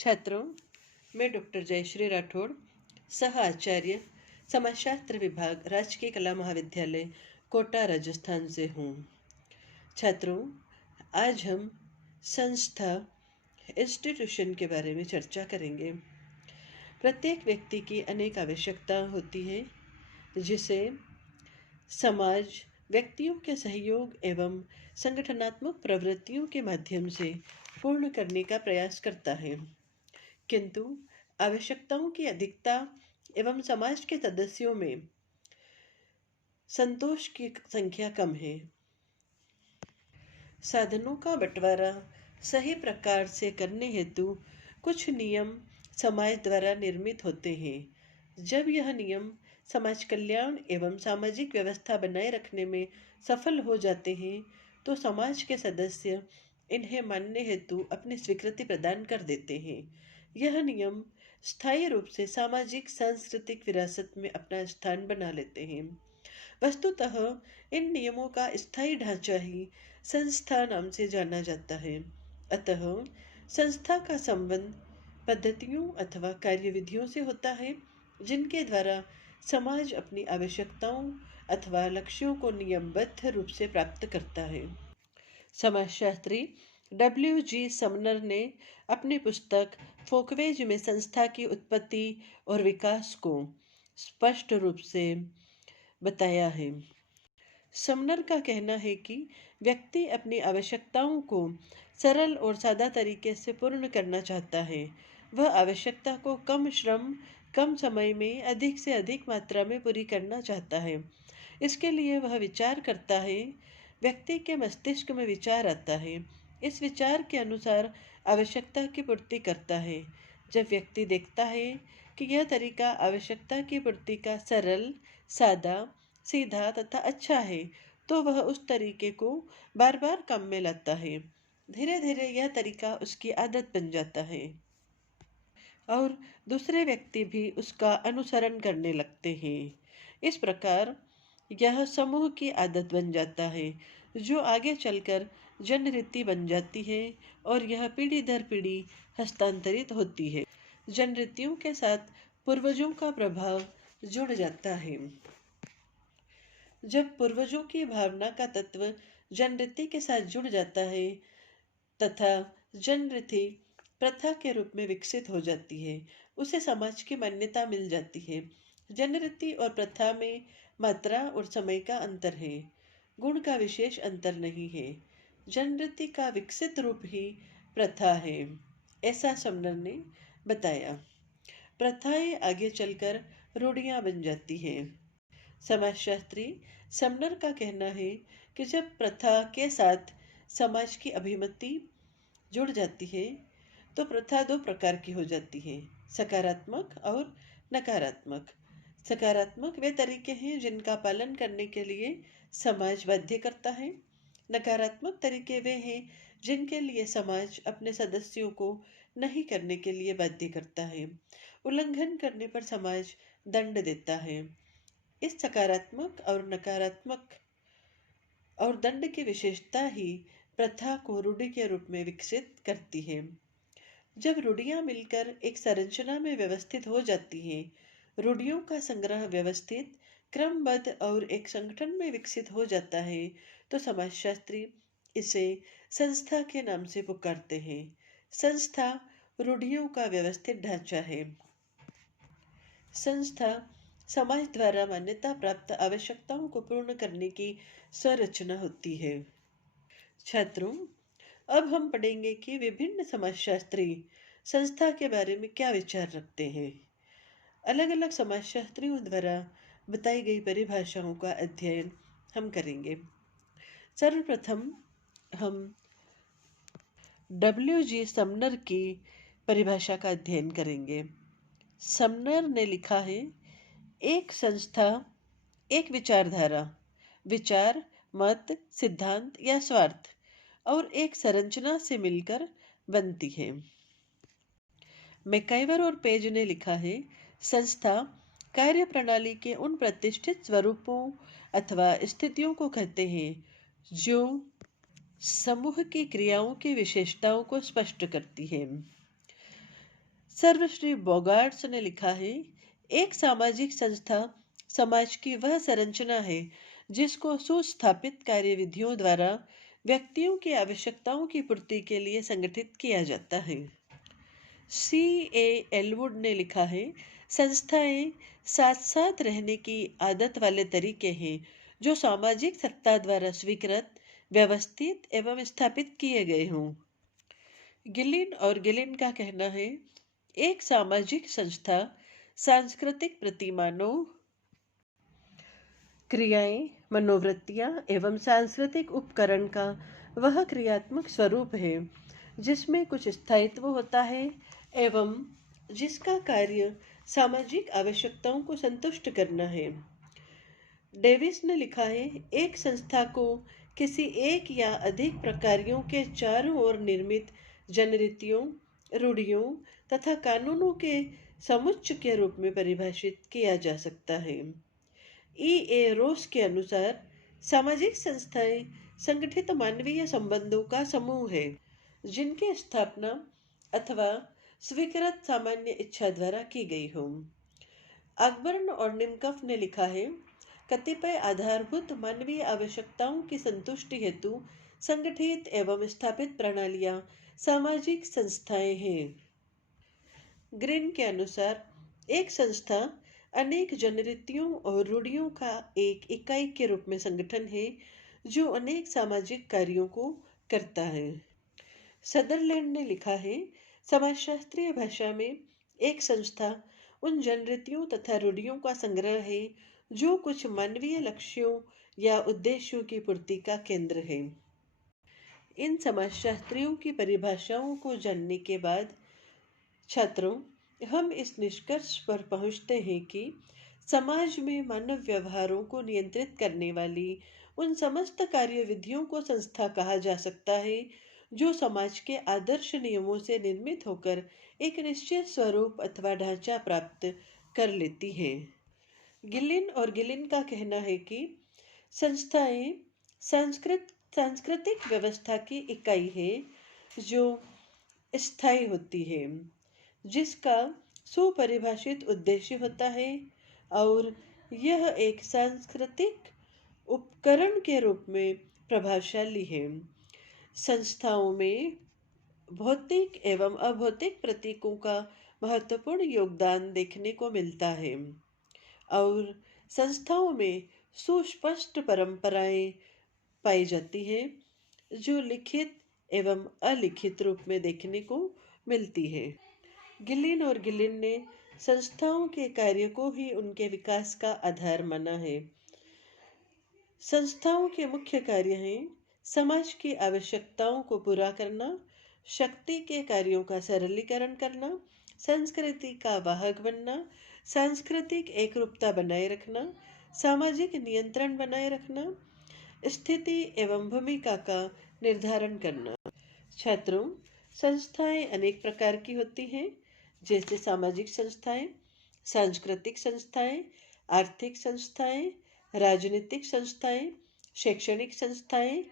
छात्रों, मैं डॉक्टर जयश्री राठौड़, सह आचार्य, समाजशास्त्र विभाग, राजकीय कला महाविद्यालय, कोटा, राजस्थान से हूँ। छात्रों, आज हम संस्था इंस्टीट्यूशन के बारे में चर्चा करेंगे। प्रत्येक व्यक्ति की अनेक आवश्यकताएं होती हैं, जिसे समाज व्यक्तियों के सहयोग एवं संगठनात्मक प्रवृत्तियों के माध्यम से पूर्ण करने का प्रयास करता है। किंतु आवश्यकताओं की अधिकता एवं समाज के सदस्यों में संतोष की संख्या कम है। साधनों का बंटवारा सही प्रकार से करने हेतु कुछ नियम समाज द्वारा निर्मित होते हैं। जब यह नियम समाज कल्याण एवं सामाजिक व्यवस्था बनाए रखने में सफल हो जाते हैं, तो समाज के सदस्य इन्हें मानने हेतु अपनी स्वीकृति प्रदान कर देते हैं। यह नियम स्थायी रूप से सामाजिक सांस्कृतिक विरासत में अपना स्थान बना लेते हैं। वस्तुतः इन नियमों का स्थायी ढांचा ही संस्था नाम से जाना जाता है। अतः संस्था का संबंध पद्धतियों अथवा कार्यविधियों से होता है, जिनके द्वारा समाज अपनी आवश्यकताओं अथवा लक्ष्यों को नियमबद्ध रूप से प्राप्त करता है। समाजशास्त्री W.G. समनर ने अपनी पुस्तक फोकवेज में संस्था की उत्पत्ति और विकास को स्पष्ट रूप से बताया है। समनर का कहना है कि व्यक्ति अपनी आवश्यकताओं को सरल और सादा तरीके से पूर्ण करना चाहता है। वह आवश्यकता को कम श्रम, कम समय में अधिक से अधिक मात्रा में पूरी करना चाहता है। इसके लिए वह विचार करता है। व्यक्ति के मस्तिष्क में विचार आता है। इस विचार के अनुसार आवश्यकता की पूर्ति करता है। जब व्यक्ति देखता है कि यह तरीका आवश्यकता की पूर्ति का सरल, सादा, सीधा तथा अच्छा है, तो वह उस तरीके को बार बार काम में लाता है। धीरे धीरे यह तरीका उसकी आदत बन जाता है और दूसरे व्यक्ति भी उसका अनुसरण करने लगते हैं। इस प्रकार यह समूह की आदत बन जाता है, जो आगे चलकर जनरीति बन जाती है और यह पीढ़ी दर पीढ़ी हस्तांतरित होती है। जनरीतियों के साथ पूर्वजों का प्रभाव जुड़ जाता है। जब पूर्वजों की भावना का तत्व जनरीति के साथ जुड़ जाता है तथा जनरीति प्रथा के रूप में विकसित हो जाती है, उसे समाज की मान्यता मिल जाती है। जनरीति और प्रथा में मात्रा और समय का अंतर है, गुण का विशेष अंतर नहीं है। जनरीति का विकसित रूप ही प्रथा है, ऐसा समनर ने बताया। प्रथाएं आगे चलकर रूढ़ियां बन जाती हैं। समाजशास्त्री समनर का कहना है कि जब प्रथा के साथ समाज की अभिमति जुड़ जाती है, तो प्रथा दो प्रकार की हो जाती है, सकारात्मक और नकारात्मक। सकारात्मक वे तरीके हैं जिनका पालन करने के लिए समाज बाध्य करता है। नकारात्मक तरीके वे हैं जिनके लिए समाज अपने सदस्यों को नहीं करने के लिए बाध्य करता है। उल्लंघन करने पर समाज दंड देता है। इस सकारात्मक और नकारात्मक और दंड की विशेषता ही प्रथा को रूढ़ि के रूप में विकसित करती है। जब रूढ़ियां मिलकर एक संरचना में व्यवस्थित हो जाती हैं, रूढ़ियों का संग्रह व्यवस्थित, क्रमबद्ध और एक संगठन में विकसित हो जाता है, तो समाजशास्त्री इसे संस्था के नाम से पुकारते हैं। संस्था रूढ़ियों का व्यवस्थित ढांचा है। संस्था समाज द्वारा मान्यता प्राप्त आवश्यकताओं को पूर्ण करने की संरचना होती है। छात्रों, अब हम पढ़ेंगे कि विभिन्न समाजशास्त्री संस्था के बारे में क्या विचार रखते हैं। अलग अलग समाजशास्त्रियों द्वारा बताई गई परिभाषाओं का अध्ययन हम करेंगे। सर्वप्रथम हम W.G. समनर की परिभाषा का अध्ययन करेंगे। समनर ने लिखा है, एक संस्था एक विचारधारा, विचार, मत, सिद्धांत या स्वार्थ और एक संरचना से मिलकर बनती है। मैकाइवर और पेज ने लिखा है, संस्था कार्य प्रणाली के उन प्रतिष्ठित स्वरूपों अथवा स्थितियों को कहते हैं जो समूह की क्रियाओं की विशेषताओं को स्पष्ट करती है। सर्वश्री बोगार्ट्स ने लिखा है, एक सामाजिक संस्था समाज की वह संरचना है जिसको सुस्थापित कार्यविधियों द्वारा व्यक्तियों की आवश्यकताओं की पूर्ति के लिए संगठित किया जाता है। C.A. एलवुड ने लिखा है, संस्थाएं साथ साथ रहने की आदत वाले तरीके हैं जो सामाजिक सत्ता द्वारा स्वीकृत, व्यवस्थित एवं स्थापित किए गए हों। गिलिन और गिलिन का कहना है, एक सामाजिक संस्था सांस्कृतिक प्रतिमानों, क्रियाएं, मनोवृत्तियां एवं सांस्कृतिक उपकरण का वह क्रियात्मक स्वरूप है जिसमें कुछ स्थायित्व होता है एवं जिसका कार्य सामाजिक आवश्यकताओं को संतुष्ट करना है। डेविस ने लिखा है, एक संस्था को किसी एक या अधिक प्रकारों के चारों ओर निर्मित जनरीतियों, रूढ़ियों तथा कानूनों के समुच्चय के रूप में परिभाषित किया जा सकता है। E.A. रोस के अनुसार सामाजिक संस्थाएं संगठित मानवीय संबंधों का समूह है जिनकी स्थापना अथवा स्वीकृत सामान्य इच्छा द्वारा की गई हो। अकबर्न और निमकफ ने लिखा है, कतिपय आधारभूत मानवीय आवश्यकताओं की संतुष्टि हेतु संगठित एवं स्थापित प्रणालियां सामाजिक संस्थाएं हैं। ग्रीन के अनुसार एक संस्था अनेक जनरीतियों और रूढ़ियों का एक इकाई के रूप में संगठन है जो अनेक सामाजिक कार्यों को करता है। सदरलैंड ने लिखा है, समाजशास्त्रीय भाषा में एक संस्था उन जनरीतियों तथा रूढ़ियों का संग्रह है जो कुछ मानवीय लक्ष्यों या उद्देश्यों की पूर्ति का केंद्र है। इन समाजशास्त्रियों की परिभाषाओं को जानने के बाद छात्रों, हम इस निष्कर्ष पर पहुंचते हैं कि समाज में मानव व्यवहारों को नियंत्रित करने वाली उन समस्त कार्यविधियों को संस्था कहा जा सकता है जो समाज के आदर्श नियमों से निर्मित होकर एक निश्चित स्वरूप अथवा ढांचा प्राप्त कर लेती हैं। गिलिन और गिलिन का कहना है कि संस्थाएं सांस्कृतिक व्यवस्था की इकाई है जो स्थायी होती है, जिसका सुपरिभाषित उद्देश्य होता है और यह एक सांस्कृतिक उपकरण के रूप में प्रभावशाली है। संस्थाओं में भौतिक एवं अभौतिक प्रतीकों का महत्वपूर्ण योगदान देखने को मिलता है और संस्थाओं में सुस्पष्ट परंपराएं पाई जाती हैं जो लिखित एवं अलिखित रूप में देखने को मिलती है। गिलिन और गिलिन ने संस्थाओं के कार्य को ही उनके विकास का आधार माना है। संस्थाओं के मुख्य कार्य हैं समाज की आवश्यकताओं को पूरा करना, शक्ति के कार्यों का सरलीकरण करना, संस्कृति का वाहक बनना, सांस्कृतिक एकरूपता बनाए रखना, सामाजिक नियंत्रण बनाए रखना, स्थिति एवं भूमिका का निर्धारण करना। छात्रों, संस्थाएं अनेक प्रकार की होती हैं, जैसे सामाजिक संस्थाएं, सांस्कृतिक संस्थाएं, आर्थिक संस्थाएं, राजनीतिक संस्थाएं, शैक्षणिक संस्थाएं,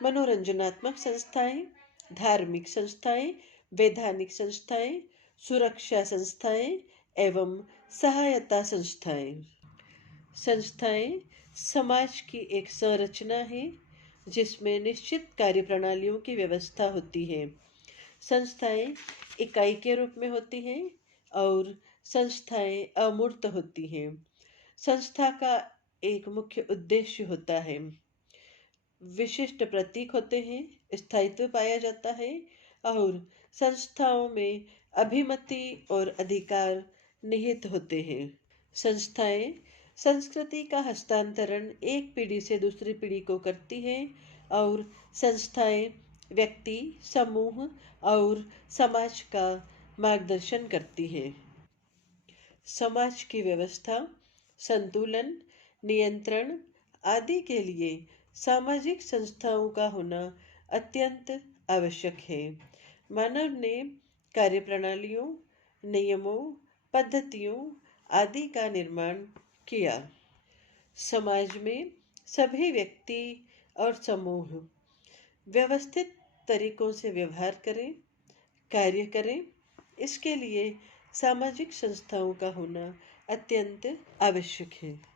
मनोरंजनात्मक संस्थाएं, धार्मिक संस्थाएं, वैधानिक संस्थाएं, सुरक्षा संस्थाएं एवं सहायता संस्थाएं। संस्थाएं समाज की एक संरचना है जिसमें निश्चित कार्यप्रणालियों की व्यवस्था होती है। संस्थाएं इकाई के रूप में होती हैं और संस्थाएं अमूर्त होती हैं। संस्था का एक मुख्य उद्देश्य होता है, विशिष्ट प्रतीक होते हैं, स्थायित्व पाया जाता है और संस्थाओं में अभिमति और अधिकार निहित होते हैं। संस्थाएं संस्कृति का हस्तांतरण एक पीढ़ी से दूसरी पीढ़ी को करती हैं और संस्थाएं व्यक्ति, समूह और समाज का मार्गदर्शन करती हैं। समाज की व्यवस्था, संतुलन, नियंत्रण आदि के लिए सामाजिक संस्थाओं का होना अत्यंत आवश्यक है। मानव ने कार्यप्रणालियों, नियमों, पद्धतियों आदि का निर्माण किया। समाज में सभी व्यक्ति और समूह व्यवस्थित तरीकों से व्यवहार करें, कार्य करें। इसके लिए सामाजिक संस्थाओं का होना अत्यंत आवश्यक है।